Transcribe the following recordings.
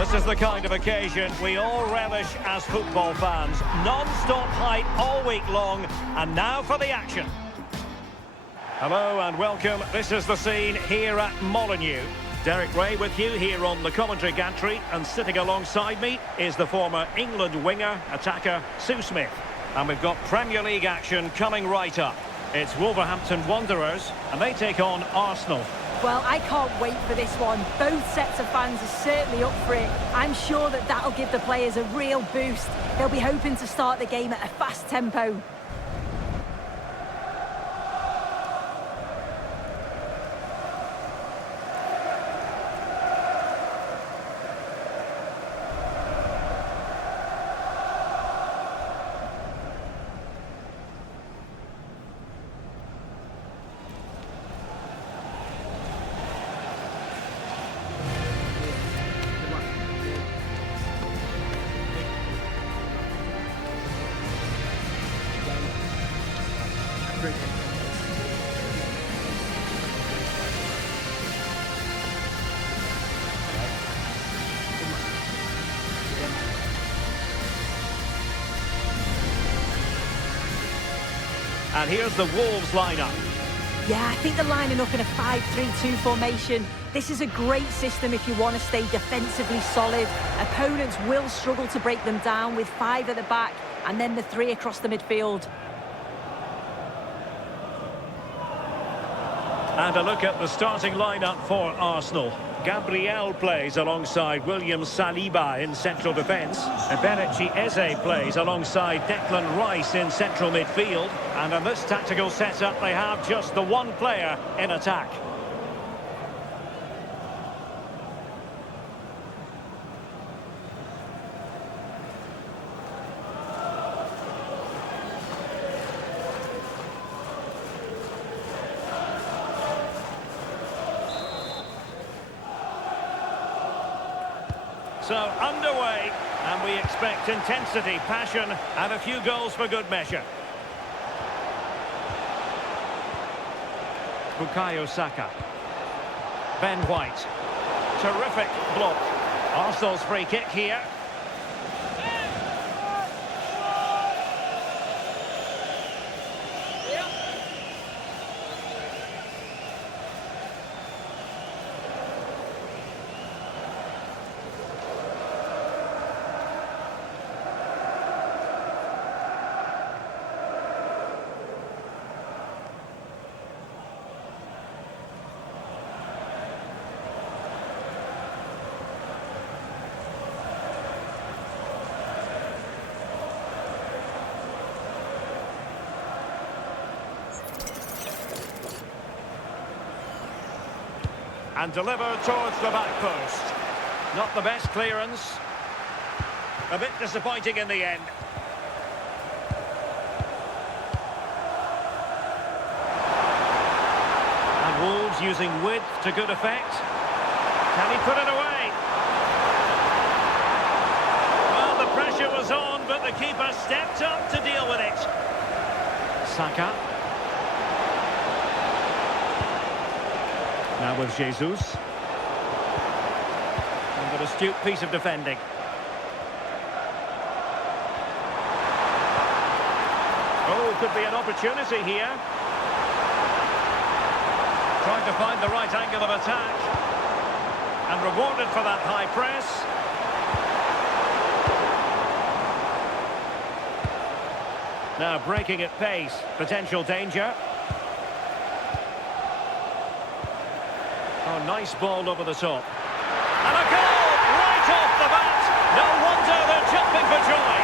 This is the kind of occasion we all relish as football fans. Non-stop hype all week long, and now for the action. Hello and welcome. This is the scene here at Molineux. Derek Ray with you here on the commentary gantry, and sitting alongside me is the former England winger, attacker, Sue Smith. And we've got Premier League action coming right up. It's Wolverhampton Wanderers, and they take on Arsenal. Well, I can't wait for this one. Both sets of fans are certainly up for it. I'm sure that that'll give the players a real boost. They'll be hoping to start the game at a fast tempo. And here's the Wolves lineup. Yeah, I think they're lining up in a 5-3-2 formation. This is a great system if you want to stay defensively solid. Opponents will struggle to break them down with 5 at the back and then the 3 across the midfield. And a look at the starting lineup for Arsenal. Gabriel plays alongside William Saliba in central defence. Eberechi Eze plays alongside Declan Rice in central midfield. And in this tactical setup, they have just the one player in attack. So underway, and we expect intensity, passion, and a few goals for good measure. Bukayo Saka. Ben White. Terrific block. Arsenal's free kick here. And delivered towards the back post. Not the best clearance. A bit disappointing in the end. And Wolves using width to good effect. Can he put it away? Well, the pressure was on, but the keeper stepped up to deal with it. Saka. Now with Jesus. And an astute piece of defending. Oh, could be an opportunity here. Trying to find the right angle of attack. And rewarded for that high press. Now breaking at pace. Potential danger. Oh, nice ball over the top. And a goal right off the bat. No wonder they're jumping for joy.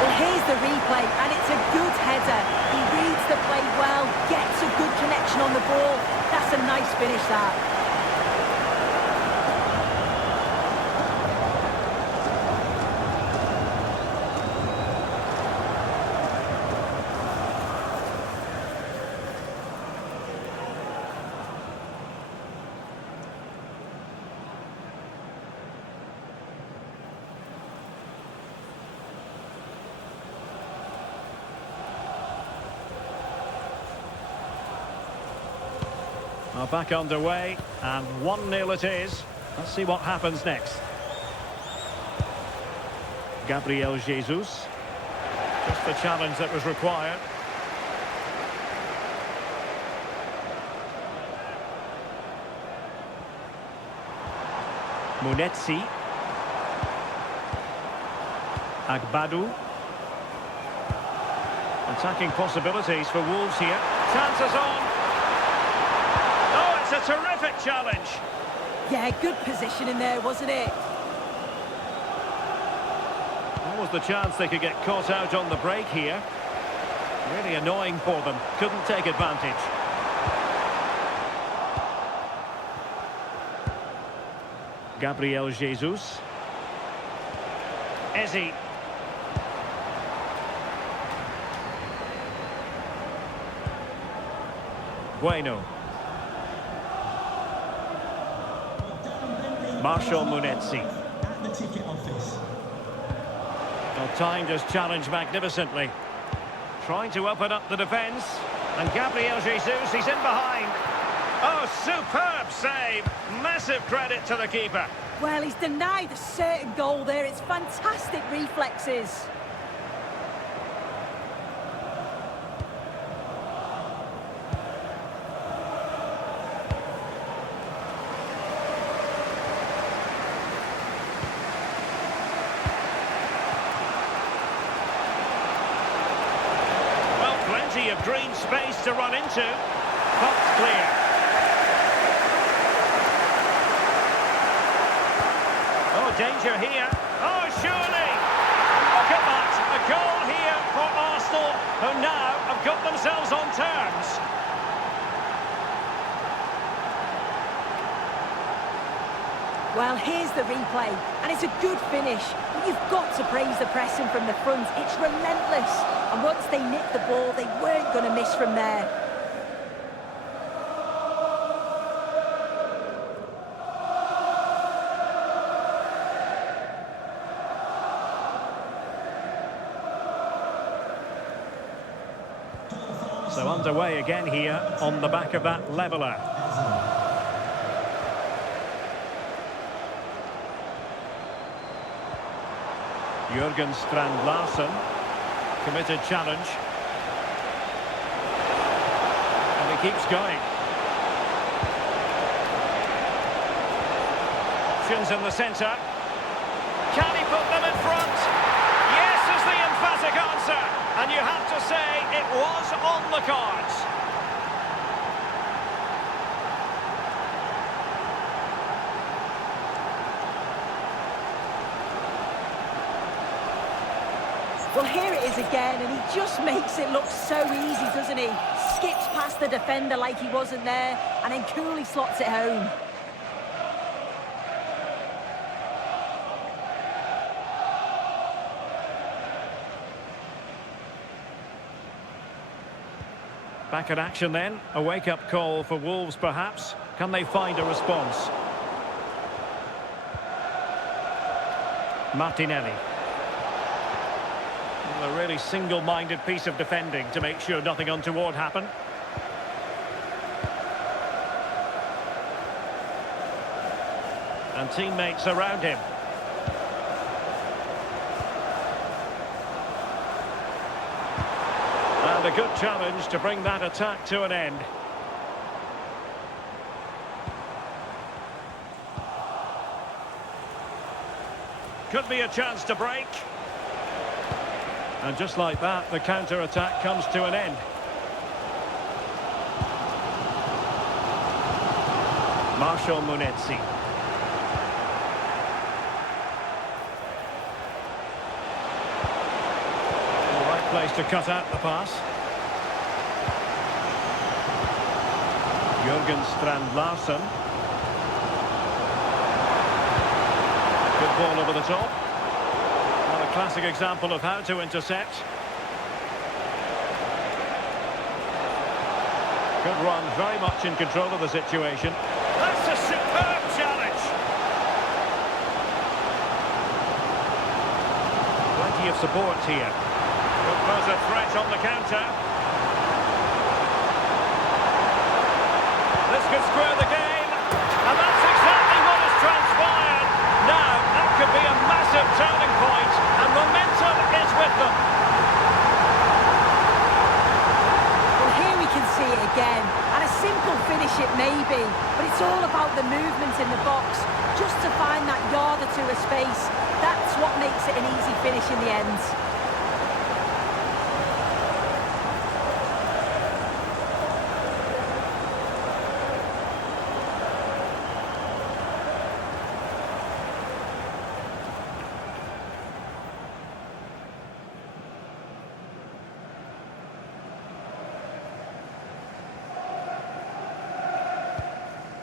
Well, here's the replay, and it's a good header. He reads the play well, gets a good connection on the ball. That's a nice finish, that. Now back underway, and 1-0 it is. Let's see what happens next. Gabriel Jesus. Just the challenge that was required. Munetsi. Agbadu. Attacking possibilities for Wolves here. Chances on. Oh, it's a terrific challenge. Yeah, good position in there, wasn't it? What was the chance they could get caught out on the break here? Really annoying for them. Couldn't take advantage. Gabriel Jesus. Eze. Bueno. Marshall Munetsi. At the ticket office. Well, timed his challenge magnificently. Trying to open up the defence. And Gabriel Jesus, he's in behind. Oh, superb save. Massive credit to the keeper. Well, he's denied a certain goal there. It's fantastic reflexes. Well, plenty of green space to run into. Box clear. Danger here. Oh, surely! Look at that! A goal here for Arsenal, who now have got themselves on terms. Well, here's the replay, and it's a good finish. But you've got to praise the pressing from the front. It's relentless. And once they nicked the ball, they weren't going to miss from there. So underway again here on the back of that leveller. Jurgen Strand Larsen, committed challenge. And he keeps going. Options in the centre. Can he put them in front? Yes is the emphatic answer. And you have to say it was on the cards. Well, here it is again, and he just makes it look so easy, doesn't he? Skips past the defender like he wasn't there, and then coolly slots it home. Back in action then, a wake-up call for Wolves perhaps. Can they find a response? Martinelli. Well, a really single-minded piece of defending to make sure nothing untoward happened. And teammates around him. And a good challenge to bring that attack to an end. Could be a chance to break. And just like that, the counter-attack comes to an end. Marshall Munetsi. The right place to cut out the pass. Jurgen Strand Larsen. Good ball over the top. Well, a classic example of how to intercept. Good run, very much in control of the situation. That's a superb challenge. Plenty of support here. Could pose a threat on the counter. This could square the game. And that's exactly what has transpired. Now, that could be a massive turning point, and momentum is with them. Well, here we can see it again. And a simple finish it may be, but it's all about the movement in the box. Just to find that yard or two of space, that's what makes it an easy finish in the end.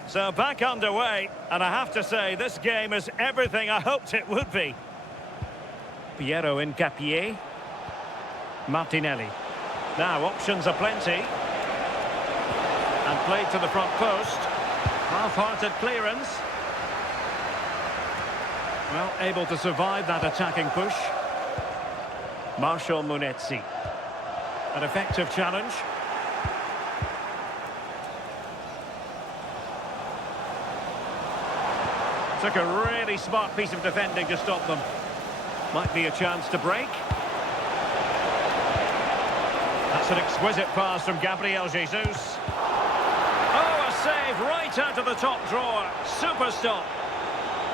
So back underway, and I have to say, this game is everything I hoped it would be. Piero in Permier. Martinelli. Now, options are plenty. And played to the front post. Half-hearted clearance. Well, able to survive that attacking push. Marshal Munetsi. An effective challenge. Took a really smart piece of defending to stop them. Might be a chance to break. That's an exquisite pass from Gabriel Jesus. Oh, a save right out of the top drawer. Super stop.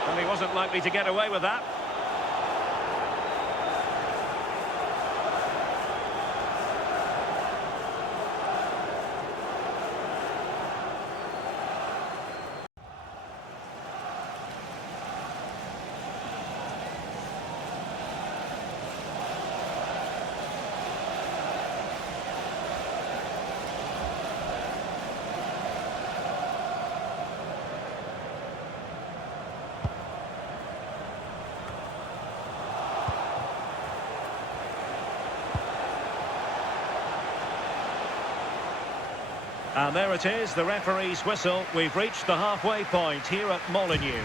And he wasn't likely to get away with that. And there it is, the referee's whistle. We've reached the halfway point here at Molineux.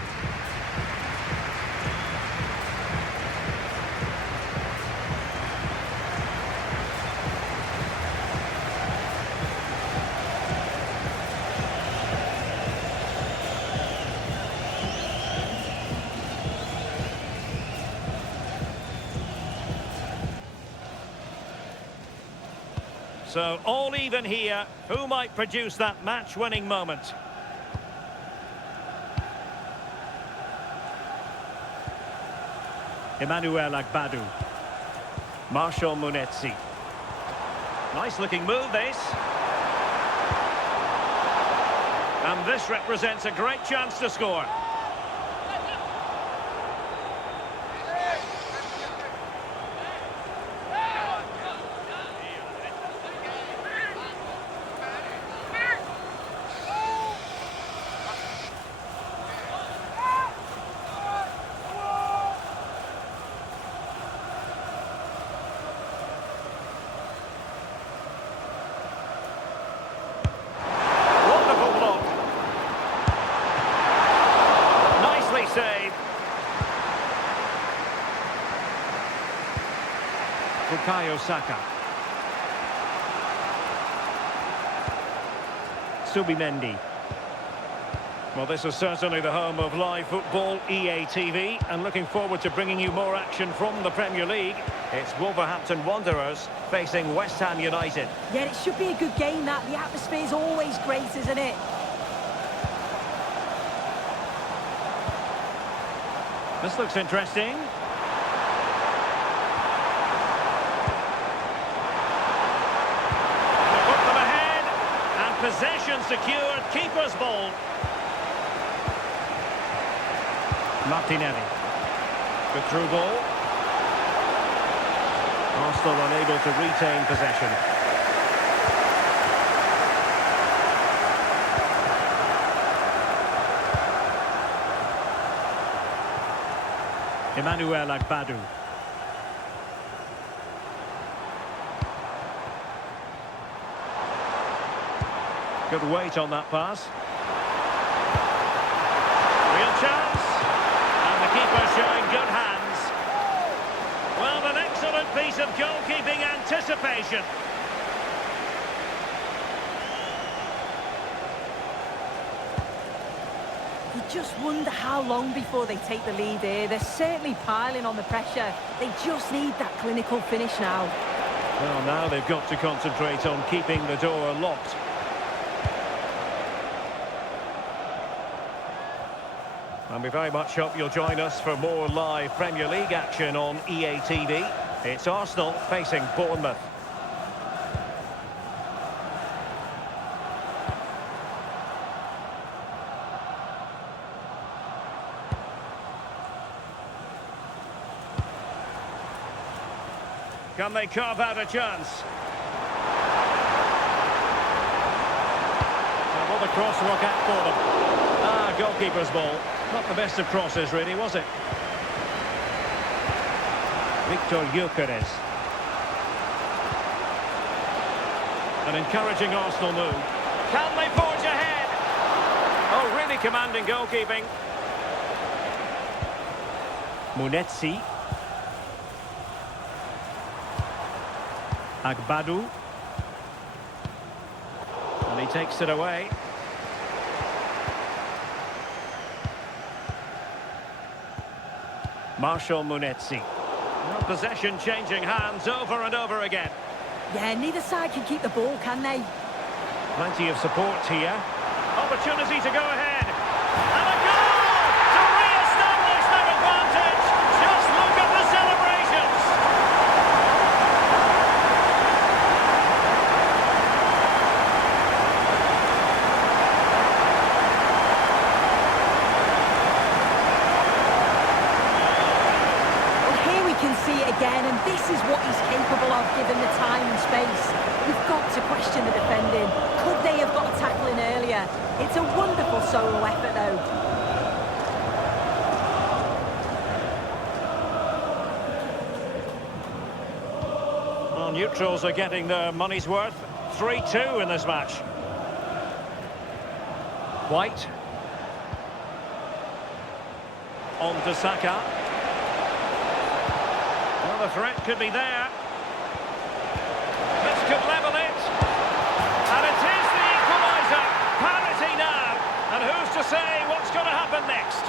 So, all even here. Who might produce that match-winning moment? Emmanuel Agbadou. Marshal Munetsi. Nice-looking move, this. And this represents a great chance to score. Save. Bukayo Saka. Subimendi. Well, this is certainly the home of live football, EA TV, and looking forward to bringing you more action from the Premier League. It's Wolverhampton Wanderers facing West Ham United. Yeah, it should be a good game, that. The atmosphere is always great, isn't it? This looks interesting. They put them ahead, and possession secured, keeper's ball. Martinelli. Good through ball. Arsenal unable to retain possession. Emmanuel Agbadou. Good weight on that pass. Real chance. And the keeper showing good hands. Well, an excellent piece of goalkeeping anticipation. just wonder how long before they take the lead here. They're certainly piling on the pressure. They just need that clinical finish now. Well, now they've got to concentrate on keeping the door locked. And we very much hope you'll join us for more live Premier League action on EA TV. It's Arsenal facing Bournemouth. Can they carve out a chance? And will the cross work out for them? Ah, goalkeeper's ball. Not the best of crosses, really, was it? Victor Gyökeres. An encouraging Arsenal move. Can they forge ahead? Oh, really commanding goalkeeping. Munetsi. Agbadu. And he takes it away. Marshall Munetsi. Well, possession changing hands over and over again. Yeah, neither side can keep the ball, can they? Plenty of support here. Opportunity to go ahead. And a goal to re-establish their advantage. Just look at the celebrations. Well, here we can see it again, and this is what he's capable of given the time and space. You've got to question the defending. Could they have got a tackle in earlier? It's a wonderful solo effort, though. Well, neutrals are getting their money's worth. 3-2 in this match. White. On to Saka. Well, the threat could be there. This could level it. And it is the equaliser. Parity now. And who's to say what's going to happen next?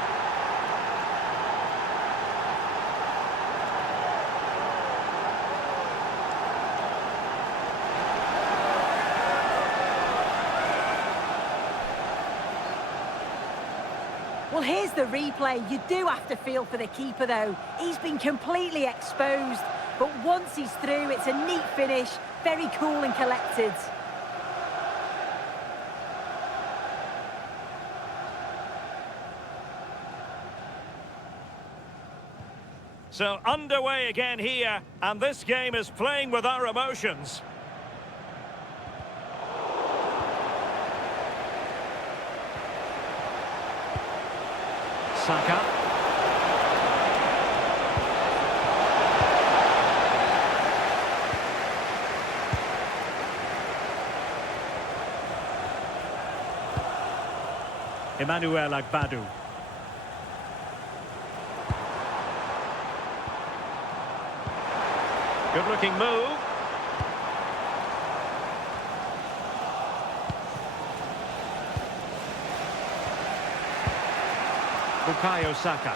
Well, here's the replay. You do have to feel for the keeper, though. He's been completely exposed. But once he's through, it's a neat finish. Very cool and collected. So underway again here, and this game is playing with our emotions. Saka. Emmanuel Agbadu. Good-looking move. Bukayo Saka.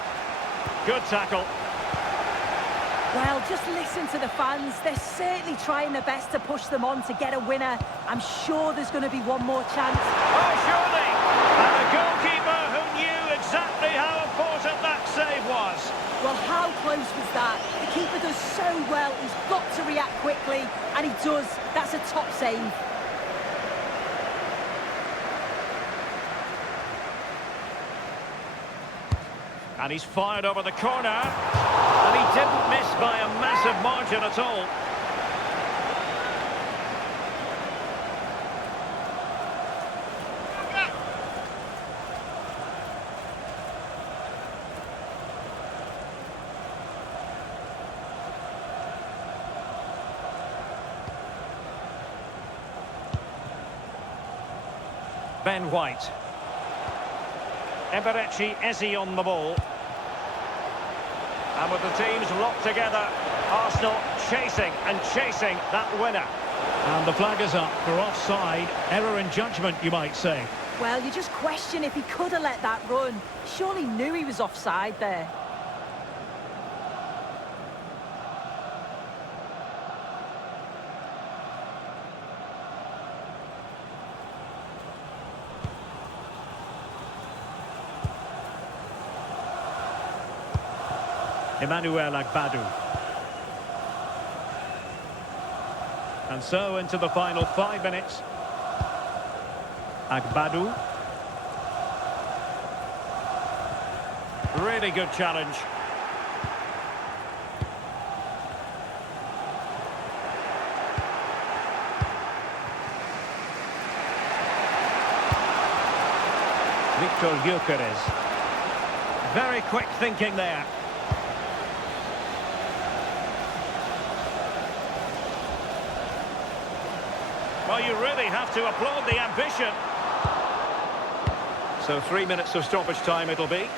Good tackle. Well, just listen to the fans. They're certainly trying their best to push them on to get a winner. I'm sure there's going to be one more chance. Oh, surely! And the goalkeeper who knew exactly how important that save was. Well, how close was that? The keeper does so well. He's got to react quickly, and he does. That's a top save. And he's fired over the corner. And he didn't miss by a massive margin at all. Ben White. Eberechi Eze on the ball. And with the teams locked together, Arsenal chasing and chasing that winner. And the flag is up for offside. Error in judgment, you might say. Well, you just question if he could have let that run. Surely knew he was offside there. Emmanuel Agbadu. And so into the final 5 minutes. Agbadu. Really good challenge. Victor Gyökeres. Very quick thinking there. Well, you really have to applaud the ambition. So 3 minutes of stoppage time it'll be.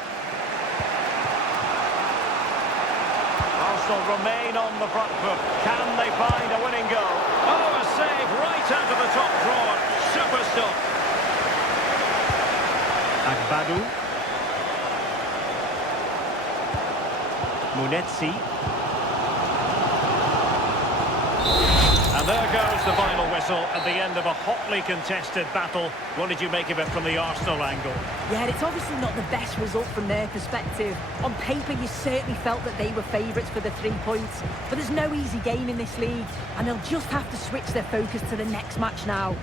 Arsenal remain on the front foot. Can they find a winning goal? Oh, a save right out of the top drawer. Super stop. Agbadu. Munetsi. And there goes the final whistle at the end of a hotly contested battle. What did you make of it from the Arsenal angle? Yeah, it's obviously not the best result from their perspective. On paper, you certainly felt that they were favourites for the 3 points. But there's no easy game in this league, and they'll just have to switch their focus to the next match now.